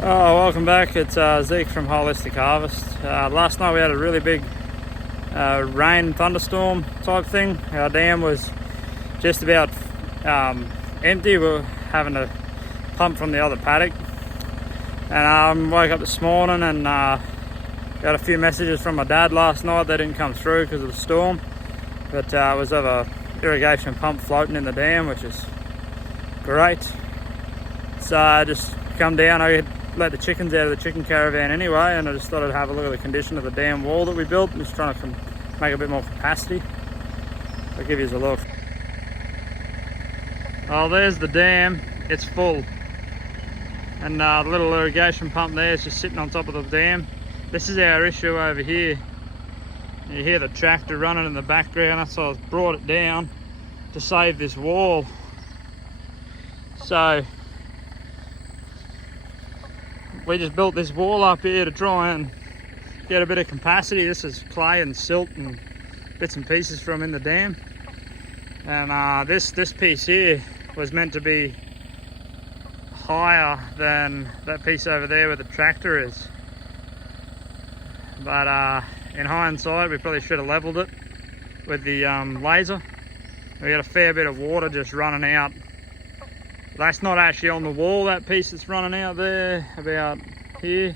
Oh, welcome back. It's Zeke from Holistic Harvest. Last night we had a really big rain thunderstorm type thing. Our dam was just about empty. We were having to pump from the other paddock. And woke up this morning and got a few messages from my dad last night. They didn't come through because of the storm. But it was of a irrigation pump floating in the dam, which is great. So I just come down. I let the chickens out of the chicken caravan anyway, and I just thought I'd have a look at the condition of the dam wall that we built. I'm just trying to make a bit more capacity. I'll give you a look. Oh, there's the dam. It's full. And the little irrigation pump there is just sitting on top of the dam. This is our issue over here. You hear the tractor running in the background, so I brought it down to save this wall. So we just built this wall up here to try and get a bit of capacity. This is clay and silt and bits and pieces from in the dam. And this piece here was meant to be higher than that piece over there where the tractor is. But in hindsight, we probably should have leveled it with the laser. We had a fair bit of water just running out. That's not actually on the wall, that piece that's running out there about here.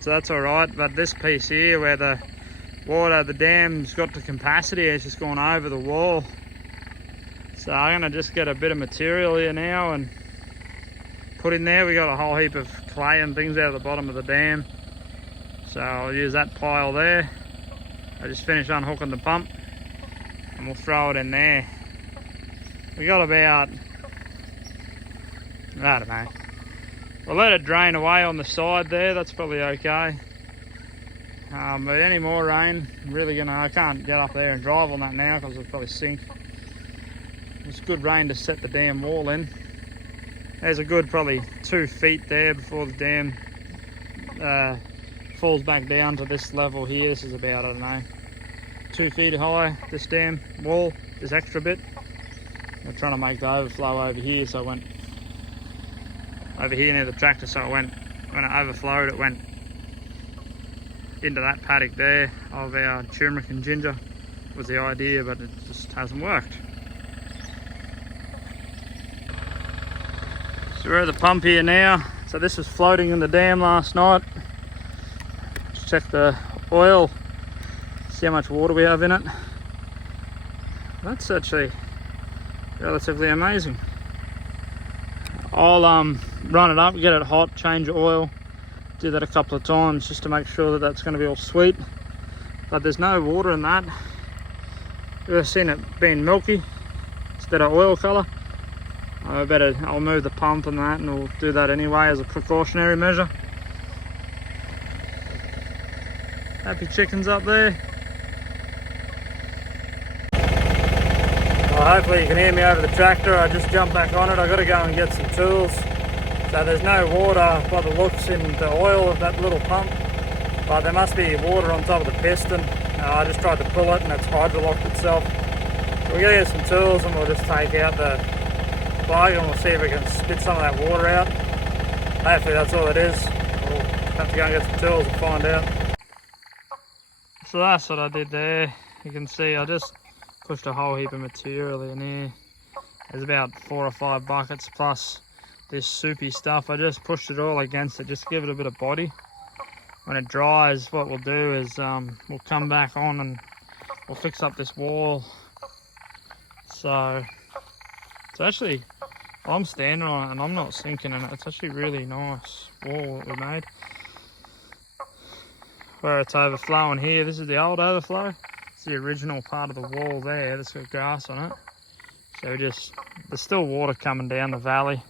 So that's all right, but this piece here where the water, the dam's got the capacity, it's just gone over the wall. So I'm gonna just get a bit of material here now and put in there. We got a whole heap of clay and things out of the bottom of the dam. So I'll use that pile there. I just finished unhooking the pump and we'll throw it in there. We got about, I don't know. We'll let it drain away on the side there, that's probably okay. But any more rain, I can't get up there and drive on that now because it'll probably sink. It's good rain to set the dam wall in. There's a good probably 2 feet there before the dam falls back down to this level here. This is about, I don't know, 2 feet high, this dam wall, this extra bit. We're trying to make the overflow over here, so it went over here near the tractor, so when it overflowed, it went into that paddock there of our turmeric and ginger was the idea, but it just hasn't worked. So we're at the pump here now. So this was floating in the dam last night. Just check the oil, see how much water we have in it. That's actually relatively amazing. I'll run it up, get it hot, change oil, do that a couple of times just to make sure that that's going to be all sweet. But there's no water in that. We've seen it being milky instead of oil colour. I'll move the pump and that, and we'll do that anyway as a precautionary measure. Happy chickens up there. Well, hopefully you can hear me over the tractor. I just jumped back on it. I've got to go and get some tools. So there's no water by the looks in the oil of that little pump, but there must be water on top of the piston. I just tried to pull it and it's hydrolocked itself. So we're going to get some tools and we'll just take out the plug and we'll see if we can spit some of that water out. Hopefully that's all it is. We'll have to go and get some tools and find out. So that's what I did there. You can see I just pushed a whole heap of material in here. There's about 4 or 5 buckets plus this soupy stuff. I just pushed it all against it just to give it a bit of body. When it dries, what we'll do is we'll come back on and we'll fix up this wall. So it's actually, I'm standing on it and I'm not sinking in it. It's actually really nice wall that we made. Where it's overflowing here, this is the old overflow. It's the original part of the wall there that's got grass on it. So there's still water coming down the valley.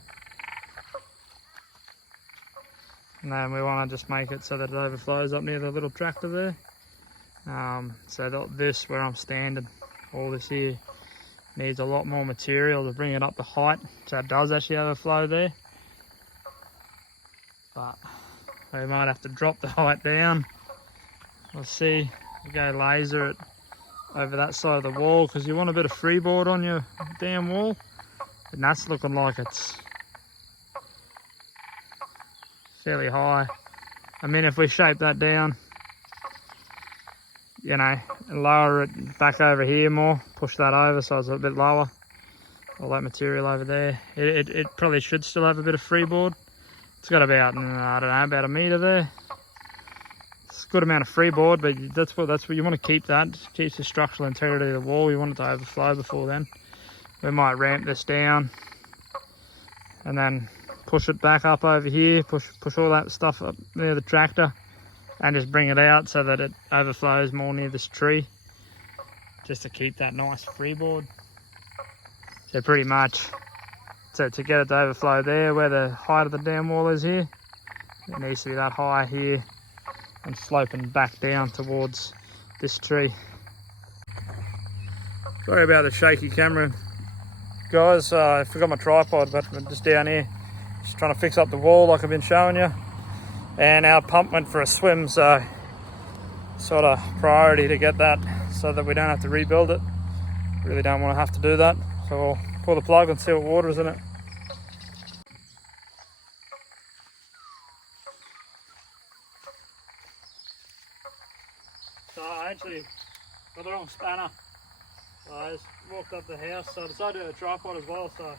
And then we want to just make it so that it overflows up near the little tractor there. So this, where I'm standing, all this here, needs a lot more material to bring it up to height. So it does actually overflow there. But we might have to drop the height down. We'll see. We'll go laser it over that side of the wall because you want a bit of freeboard on your damn wall. And that's looking like it's fairly high. I mean, if we shape that down, you know, and lower it back over here more, push that over so it's a bit lower, all that material over there, it probably should still have a bit of freeboard. It's got about, I don't know, about a metre there. It's a good amount of freeboard, but that's what you want to keep. That it keeps the structural integrity of the wall. You want it to overflow before then. We might ramp this down and then push it back up over here, push all that stuff up near the tractor and just bring it out so that it overflows more near this tree, just to keep that nice freeboard. So pretty much, to get it to overflow there where the height of the dam wall is here, it needs to be that high here and sloping back down towards this tree. Sorry about the shaky camera, guys. I forgot my tripod, but I'm just down here, just trying to fix up the wall like I've been showing you. And our pump went for a swim, so sort of priority to get that so that we don't have to rebuild it. Really don't want to have to do that. So we'll pull the plug and see what water is in it. So I actually got the wrong spanner. So I just walked up the house, so I decided to do a tripod as well. So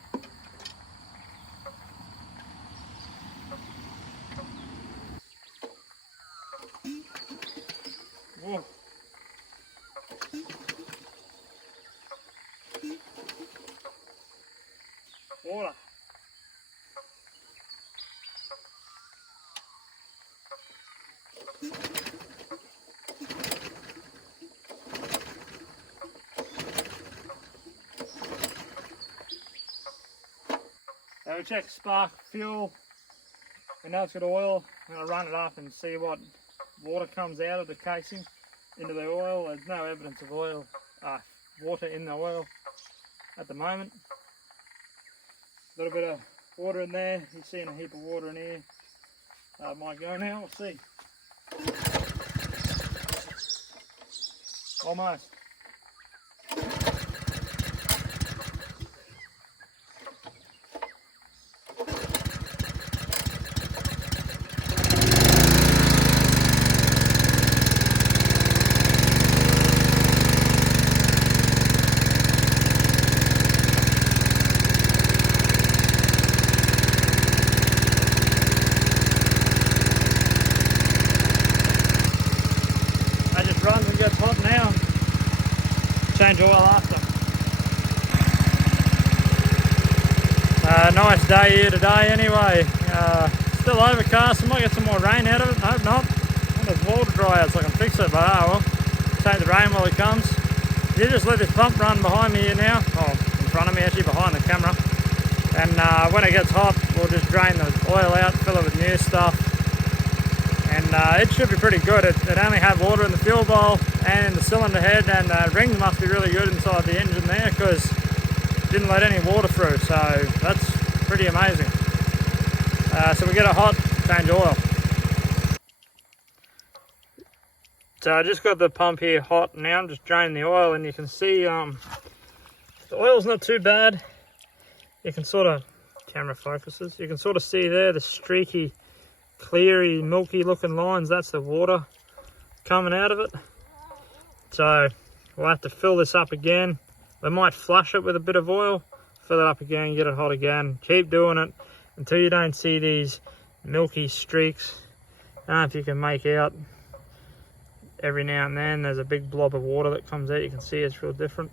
whoa. Water. So we check spark fuel, and now it's got oil. I'm going to run it up and see what water comes out of the casing into the oil. There's no evidence of water in the oil at the moment. A little bit of water in there. You're seeing a heap of water in here. It might go now, we'll see. Almost. Runs and gets hot now. Change oil after. Nice day here today anyway. Still overcast. I might get some more rain out of it. Hope not. I want this wall to dry out so I can fix it, but well, take the rain while it comes. You just let this pump run behind me here now. Oh, in front of me, actually behind the camera. And when it gets hot, we'll just drain the oil out, fill it with new stuff. And it should be pretty good. It only had water in the fuel bowl and in the cylinder head, and the rings must be really good inside the engine there because it didn't let any water through, so that's pretty amazing. So we get it hot, change oil. So I just got the pump here hot now. I'm just draining the oil, and you can see the oil's not too bad. You can sort of, camera focuses, you can sort of see there the streaky, cleary, milky looking lines. That's the water coming out of it. So we'll have to fill this up again. We might flush it with a bit of oil, fill it up again, get it hot again. Keep doing it until you don't see these milky streaks. I don't know if you can make out, every now and then there's a big blob of water that comes out. You can see it's real different.